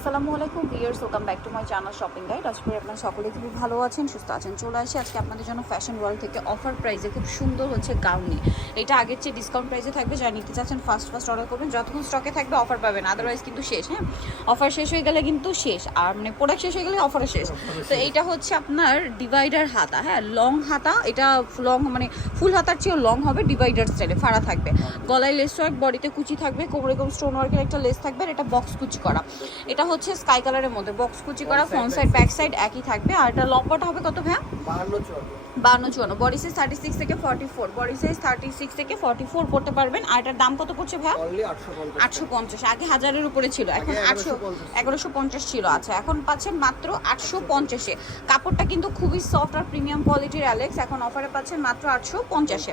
আসসালামু আলাইকুম viewers welcome back to my channel shopping guide আশা করি আপনারা সকলে খুবই ভালো আছেন সুস্থ আছেন। চলে আসি আজকে আপনাদের জন্য ফ্যাশন ওয়ার্ল্ড থেকে অফার প্রাইসে খুব সুন্দর হচ্ছে গাউন নিয়ে। এটা আগের চেয়ে ডিসকাউন্ট প্রাইসে থাকবে যারা নিতে চাচ্ছেন ফার্স্ট ফার্স্ট অর্ডার করবেন। যতক্ষণ স্টকে থাকবে অফার পাবেন আদারওয়াইজ কিন্তু শেষ হ্যাঁ? অফার শেষ হয়ে গেলে কিন্তু শেষ। আর মানে প্রোডাক্ট শেষ হয়ে গেলে অফার শেষ। তো এইটা হচ্ছে আপনার ডিভাইডার হাতা হ্যাঁ? লং হাতা এটা লং মানে ফুল হাতার চেয়েও লং হবে ডিভাইডার স্টাইলে ফাড়া থাকবে। গলায় লেস ওয়ার্ক বডিতে কুচি থাকবে কোমরে কোমর স্টোন ওয়ার্কের একটা লেস থাকবে আর এটা বক্স কুচি করা। এটা হচ্ছে স্কাই কালারের মধ্যে। বক্স কুচি করা ফ্রন্ট সাইড ব্যাক সাইড একই থাকবে। আর এটা লম্বাটা হবে কত ভ্যা বাহান্ন চুয়ান্ন। বান্ন চুয়ান্ন। বডি সাইজ থার্টি সিক্স থেকে forty four body size thirty six থেকে ফর্টি ফোর করতে পারবেন। আর এটার দাম কত পড়ছে ভ্যা অনলি আটশো পঞ্চাশ আগে হাজারের উপরে ছিল। এখন আটশো এগারোশো পঞ্চাশ। ছিল। আচ্ছা এখন পাচ্ছেন মাত্র আটশো পঞ্চাশে। কাপড়টা কিন্তু খুবই সফট আর প্রিমিয়াম কোয়ালিটির অ্যালেক্স এখন অফারে পাচ্ছেন মাত্র আটশো পঞ্চাশে।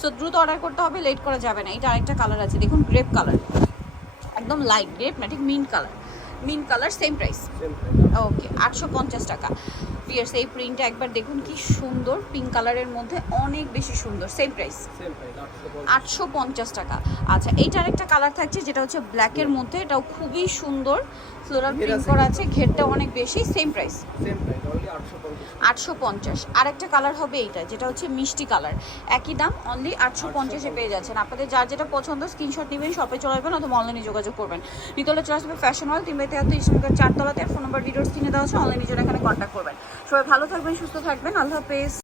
সো দ্রুত অর্ডার করতে হবে লেট করা যাবে না। এটা আরেকটা কালার আছে। দেখুন গ্রেপ কালার একদম লাইট গ্রেপ না ঠিক mint colour mint colour same price okay আটশো পঞ্চাশ টাকা। পিয়ার্স এই প্রিন্টটা একবার দেখুন কি সুন্দর পিঙ্ক কালারের মধ্যে অনেক বেশি সুন্দর সেম প্রাইস আটশো পঞ্চাশ। টাকা। আচ্ছা এইটার একটা কালার থাকছে যেটা হচ্ছে ব্ল্যাকের মধ্যে এটাও খুবই সুন্দর। ফ্লোরাল প্রিন্ট করা আছে ঘেরটা অনেক বেশি সেম প্রাইস সেম প্রাইস আটশো পঞ্চাশ। কালার হবে এইটা, যেটা হচ্ছে মিষ্টি কালার একই দাম অনলি আটশো পঞ্চাশে পেয়ে যাচ্ছেন। আপনাদের যার যেটা পছন্দ স্ক্রিনশট নেবেন শপে চলে আসবেন অথবা অনলাইনে যোগাযোগ করবেন। নিতলে চলে আসবে ফ্যাশন ওয়াল তিন বাই তেহাত্তর ইসলামকার চারতলাতে। ফোন নাম্বার ভিডিওর স্ক্রিনে দেওয়া আছে অনলাইনে জন্য এখানে কন্ট্যাক্ট করবেন। সবাই ভালো থাকবেন, সুস্থ থাকবেন। আল্লাহ হাফেজ।